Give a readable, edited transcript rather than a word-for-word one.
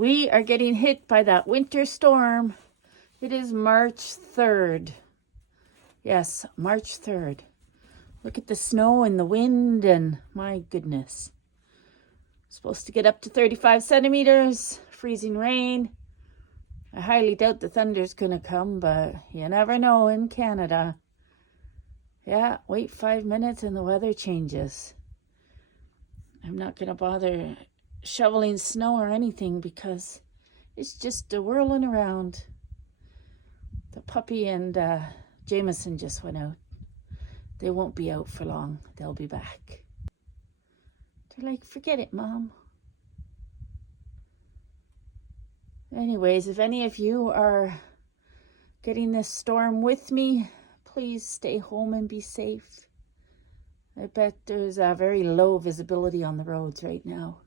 We are getting hit by that winter storm. It is March 3rd. Yes, March 3rd. Look at the snow and the wind and my goodness. Supposed to get up to 35 centimeters, freezing rain. I highly doubt the thunder's gonna come, but you never know in Canada. Yeah, wait 5 minutes and the weather changes. I'm not gonna bother shoveling snow or anything because it's just whirling around. The puppy and Jameson just went out. They won't be out for long. They'll be back. They're like, forget it, Mom. Anyways, if any of you are getting this storm with me, please stay home and be safe. I bet there's a very low visibility on the roads right now.